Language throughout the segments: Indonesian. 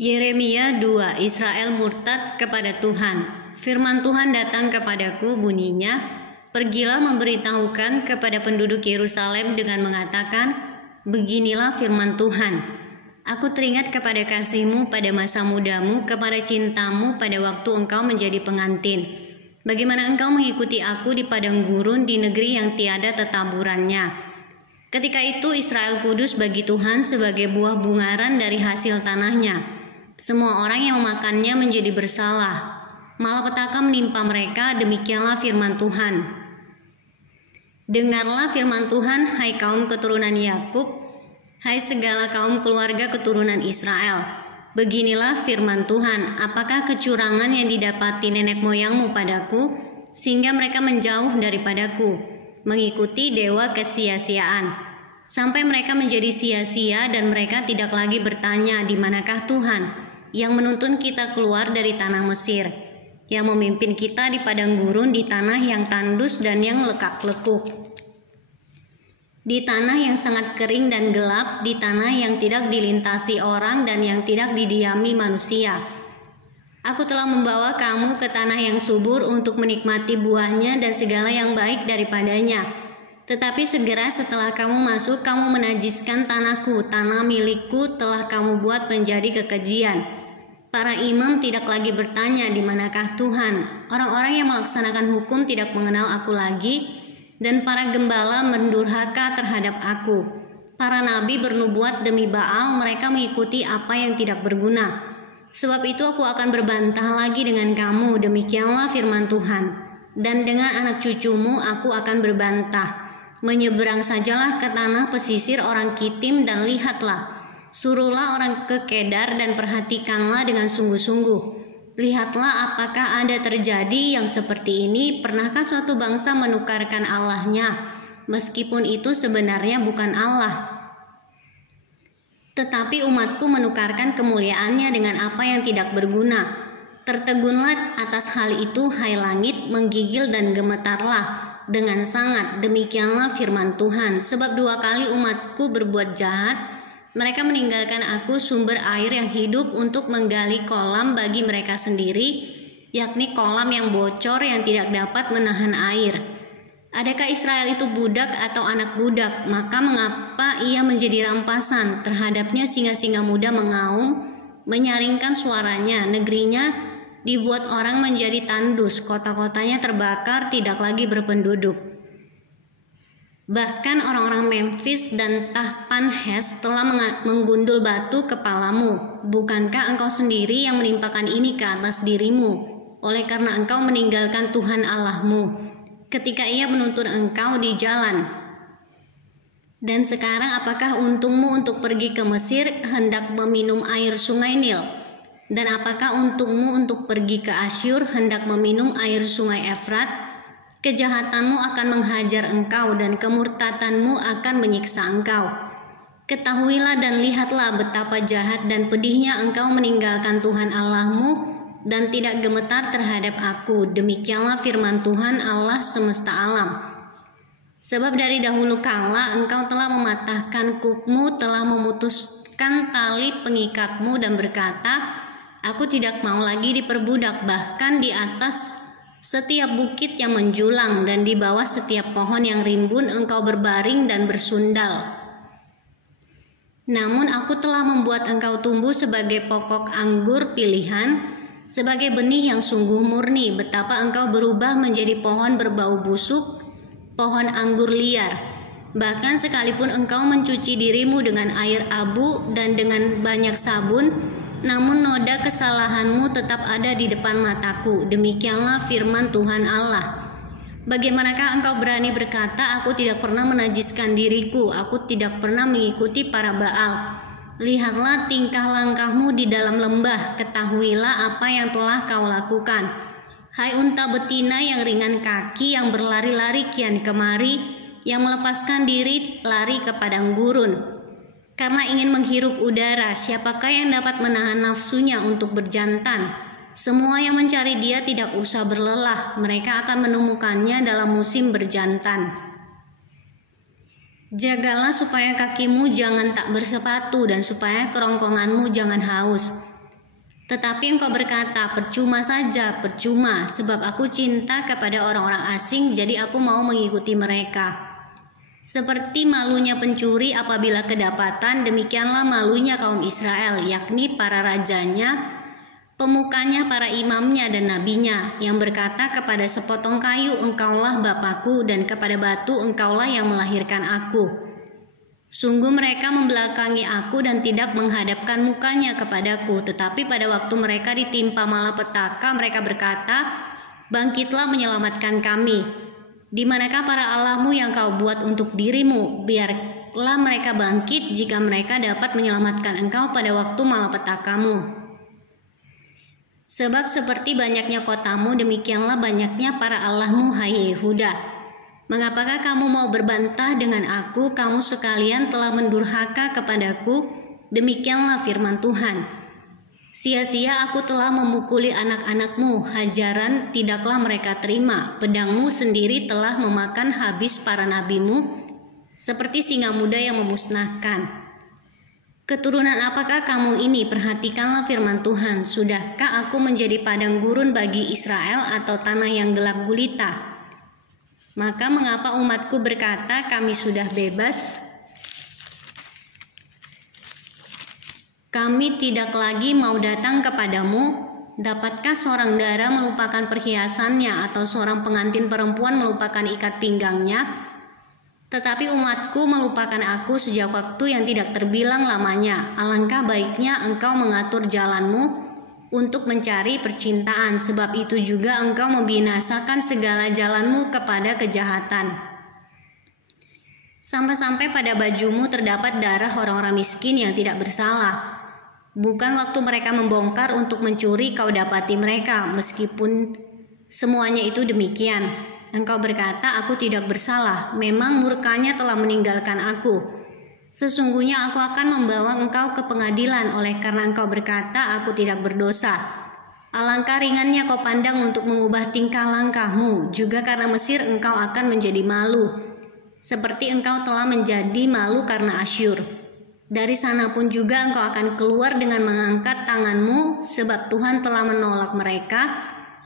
Yeremia 2. Israel murtad kepada Tuhan. Firman Tuhan datang kepadaku, bunyinya, "Pergilah memberitahukan kepada penduduk Yerusalem dengan mengatakan, beginilah firman Tuhan. Aku teringat kepada kasih-Mu pada masa mudamu, kepada cintamu pada waktu engkau menjadi pengantin. Bagaimana engkau mengikuti aku di padang gurun di negeri yang tiada tetaburannya. Ketika itu Israel kudus bagi Tuhan sebagai buah bungaran dari hasil tanahnya. Semua orang yang memakannya menjadi bersalah. Malapetaka menimpa mereka, demikianlah firman Tuhan. Dengarlah firman Tuhan, hai kaum keturunan Yakub, hai segala kaum keluarga keturunan Israel. Beginilah firman Tuhan, apakah kecurangan yang didapati nenek moyangmu padaku, sehingga mereka menjauh daripadaku, mengikuti dewa kesia-siaan, sampai mereka menjadi sia-sia dan mereka tidak lagi bertanya, di manakah Tuhan yang menuntun kita keluar dari tanah Mesir, yang memimpin kita di padang gurun, di tanah yang tandus dan yang lekak-lekuk, di tanah yang sangat kering dan gelap, di tanah yang tidak dilintasi orang dan yang tidak didiami manusia. Aku telah membawa kamu ke tanah yang subur untuk menikmati buahnya dan segala yang baik daripadanya. Tetapi segera setelah kamu masuk, kamu menajiskan tanahku, tanah milikku telah kamu buat menjadi kekejian. Para imam tidak lagi bertanya, di manakah Tuhan? Orang-orang yang melaksanakan hukum tidak mengenal aku lagi, dan para gembala mendurhaka terhadap aku. Para nabi bernubuat demi Baal, mereka mengikuti apa yang tidak berguna. Sebab itu aku akan berbantah lagi dengan kamu, demikianlah firman Tuhan. Dan dengan anak cucumu aku akan berbantah. Menyeberang sajalah ke tanah pesisir orang Kitim dan lihatlah. Suruhlah orang ke Kedar dan perhatikanlah dengan sungguh-sungguh. Lihatlah apakah ada terjadi yang seperti ini. Pernahkah suatu bangsa menukarkan Allahnya, meskipun itu sebenarnya bukan Allah? Tetapi umatku menukarkan kemuliaannya dengan apa yang tidak berguna. Tertegunlah atas hal itu, hai langit, menggigil dan gemetarlah dengan sangat. Demikianlah firman Tuhan. Sebab 2 kali umatku berbuat jahat. Mereka meninggalkan aku, sumber air yang hidup, untuk menggali kolam bagi mereka sendiri, yakni kolam yang bocor yang tidak dapat menahan air. Adakah Israel itu budak atau anak budak? Maka mengapa ia menjadi rampasan? Terhadapnya singa-singa muda mengaum, menyaringkan suaranya. Negerinya dibuat orang menjadi tandus, kota-kotanya terbakar, tidak lagi berpenduduk. Bahkan orang-orang Memphis dan Tahpanhes telah menggundul batu kepalamu. Bukankah engkau sendiri yang menimpakan ini ke atas dirimu, oleh karena engkau meninggalkan Tuhan Allahmu, ketika ia menuntun engkau di jalan? Dan sekarang apakah untungmu untuk pergi ke Mesir, hendak meminum air sungai Nil? Dan apakah untungmu untuk pergi ke Asyur, hendak meminum air sungai Efrat? Kejahatanmu akan menghajar engkau dan kemurtadanmu akan menyiksa engkau. Ketahuilah dan lihatlah betapa jahat dan pedihnya engkau meninggalkan Tuhan Allahmu dan tidak gemetar terhadap aku. Demikianlah firman Tuhan Allah semesta alam. Sebab dari dahulu kala engkau telah mematahkan kukmu, telah memutuskan tali pengikatmu dan berkata, aku tidak mau lagi diperbudak. Bahkan di atas setiap bukit yang menjulang dan di bawah setiap pohon yang rimbun engkau berbaring dan bersundal. Namun aku telah membuat engkau tumbuh sebagai pokok anggur pilihan, sebagai benih yang sungguh murni. Betapa engkau berubah menjadi pohon berbau busuk, pohon anggur liar. Bahkan sekalipun engkau mencuci dirimu dengan air abu dan dengan banyak sabun, namun noda kesalahanmu tetap ada di depan mataku. Demikianlah firman Tuhan Allah. Bagaimanakah engkau berani berkata, aku tidak pernah menajiskan diriku, aku tidak pernah mengikuti para Baal? Lihatlah tingkah langkahmu di dalam lembah, ketahuilah apa yang telah kau lakukan. Hai unta betina yang ringan kaki, yang berlari-lari kian kemari, yang melepaskan diri lari ke padang gurun. Karena ingin menghirup udara, siapakah yang dapat menahan nafsunya untuk berjantan? Semua yang mencari dia tidak usah berlelah, mereka akan menemukannya dalam musim berjantan. Jagalah supaya kakimu jangan tak bersepatu dan supaya kerongkonganmu jangan haus. Tetapi engkau berkata, percuma saja, percuma, sebab aku cinta kepada orang-orang asing, jadi aku mau mengikuti mereka. Seperti malunya pencuri apabila kedapatan, demikianlah malunya kaum Israel, yakni para rajanya, pemukanya, para imamnya dan nabinya, yang berkata kepada sepotong kayu, engkaulah Bapakku, dan kepada batu, engkaulah yang melahirkan aku. Sungguh mereka membelakangi aku dan tidak menghadapkan mukanya kepadaku, tetapi pada waktu mereka ditimpa malapetaka, mereka berkata, bangkitlah menyelamatkan kami. Di manakah para allahmu yang kau buat untuk dirimu? Biarlah mereka bangkit jika mereka dapat menyelamatkan engkau pada waktu malapetakamu. Sebab seperti banyaknya kotamu, demikianlah banyaknya para allahmu, hai Yehuda. Mengapakah kamu mau berbantah dengan aku? Kamu sekalian telah mendurhaka kepadaku. Demikianlah firman Tuhan. Sia-sia aku telah memukuli anak-anakmu, hajaran tidaklah mereka terima. Pedangmu sendiri telah memakan habis para nabimu, seperti singa muda yang memusnahkan. Keturunan apakah kamu ini? Perhatikanlah firman Tuhan. Sudahkah aku menjadi padang gurun bagi Israel atau tanah yang gelap gulita? Maka mengapa umatku berkata, kami sudah bebas? Kami tidak lagi mau datang kepadamu. Dapatkah seorang dara melupakan perhiasannya, atau seorang pengantin perempuan melupakan ikat pinggangnya? Tetapi umatku melupakan aku sejak waktu yang tidak terbilang lamanya. Alangkah baiknya engkau mengatur jalanmu untuk mencari percintaan, sebab itu juga engkau membinasakan segala jalanmu kepada kejahatan. Sampai-sampai pada bajumu terdapat darah orang-orang miskin yang tidak bersalah. Bukan waktu mereka membongkar untuk mencuri kau dapati mereka, meskipun semuanya itu demikian. Engkau berkata, aku tidak bersalah, memang murkanya telah meninggalkan aku. Sesungguhnya aku akan membawa engkau ke pengadilan oleh karena engkau berkata, aku tidak berdosa. Alangkah ringannya kau pandang untuk mengubah tingkah langkahmu, juga karena Mesir engkau akan menjadi malu, seperti engkau telah menjadi malu karena Asyur. Dari sana pun juga engkau akan keluar dengan mengangkat tanganmu, sebab Tuhan telah menolak mereka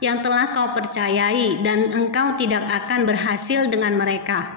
yang telah kau percayai, dan engkau tidak akan berhasil dengan mereka.